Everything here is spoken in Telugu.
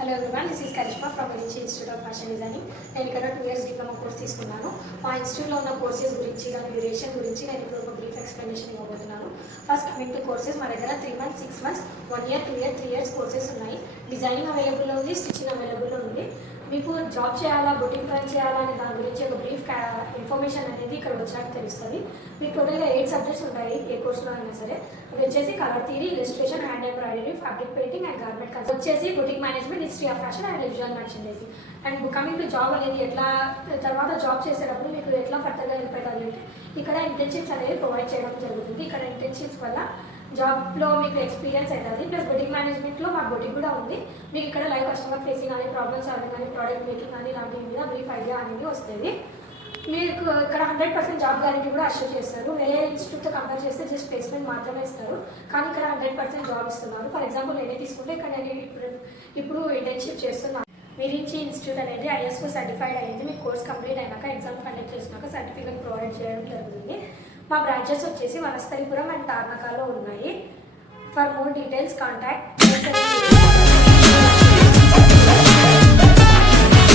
Hello everyone, this is Karishma from ఎడిచి ఇన్స్టిట్యూట్ ఆఫ్ ఫ్యాషన్ డిజైనింగ్. నేను ఇక్కడ 2 years డిప్లొమా కోర్స్ తీసుకున్నాను. మా ఇన్స్టిట్యూట్లో ఉన్న కోర్సెస్ గురించి కానీ డ్యూరేషన్ గురించి నేను ఇప్పుడు ఒక బ్రీఫ్ ఎక్స్ప్లెనేషన్ ఇవ్వబోతున్నాను. ఫస్ట్ కమింగ్ టు కోర్సెస్, మా దగ్గర 3 months, 6 months, 1 year, 2 year, 3 years courses ఉన్నాయి. డిజైనింగ్ అవైలబుల్లో ఉంది, స్టిచ్చింగ్ అవైలబుల్లో ఉంది. మీకు జాబ్ చేయాలా, బుటింగ్ రన్ చేయాలా అనే దాని గురించి ఒక బ్రీఫ్ ఇన్ఫర్మేషన్ అనేది ఇక్కడ వచ్చాక తెలుస్తుంది. మీకు టోటల్గా 8 సబ్జెక్ట్స్ ఉంటాయి ఏ కోర్సులో అయినా సరే. అవి వచ్చేసి colour theory, illustration, hand embroidery, fabric painting and garment concept. వచ్చేసి boutique management, history of fashion and visual merchandising. And coming to job అనేది ఎట్లా తర్వాత జాబ్ చేసేటప్పుడు మీకు ఎట్లా ఫర్దర్గా హెల్ప్ అవుతుంది అంటే ఇక్కడ ఇంటర్న్షిప్స్ అనేది ప్రొవైడ్ చేయడం జరుగుతుంది. ఇక్కడ ఇంటర్న్షిప్స్ వల్ల జాబ్లో మీకు ఎక్స్పీరియన్స్ అవుతుంది. ప్లస్ బుటిక్ మేనేజ్మెంట్లో మా బుటిక్ కూడా ఉంది. మీకు ఇక్కడ లైవ్ కస్టమర్ ఫేసింగ్ కానీ, ప్రాబ్లమ్ సాల్వింగ్ కానీ, ప్రోడక్ట్ మేకింగ్ కానీ ఇలాంటి మీద బ్రీఫ్ ఐడియా అనేది వస్తుంది. మీకు ఇక్కడ 100% జాబ్ గ్యారెంటీ కూడా అష్యూర్ చేస్తారు. వేరే ఇన్స్టిట్యూట్తో కంపేర్ చేస్తే జస్ట్ ప్లేస్మెంట్ మాత్రమే ఇస్తారు, కానీ ఇక్కడ 100% జాబ్ ఇస్తున్నారు. ఫర్ ఎగ్జాంపుల్ నేనే తీసుకుంటే ఇక్కడ నేను ఇప్పుడు ఇంటర్న్షిప్ చేస్తున్నాను. మీరించి ఇన్స్టిట్యూట్ అనేది ISO సర్టిఫైడ్ అయ్యింది. మీకు కోర్స్ కంప్లీట్ అయినాక ఎగ్జామ్ కండక్ట్ చేసినాక సర్టిఫికేట్ ప్రొవైడ్ చేయడం జరుగుతుంది. మా బ్రాంచెస్ వచ్చేసి వనస్థలిపురం అండ్ తార్నకాలో ఉన్నాయి. For more details contact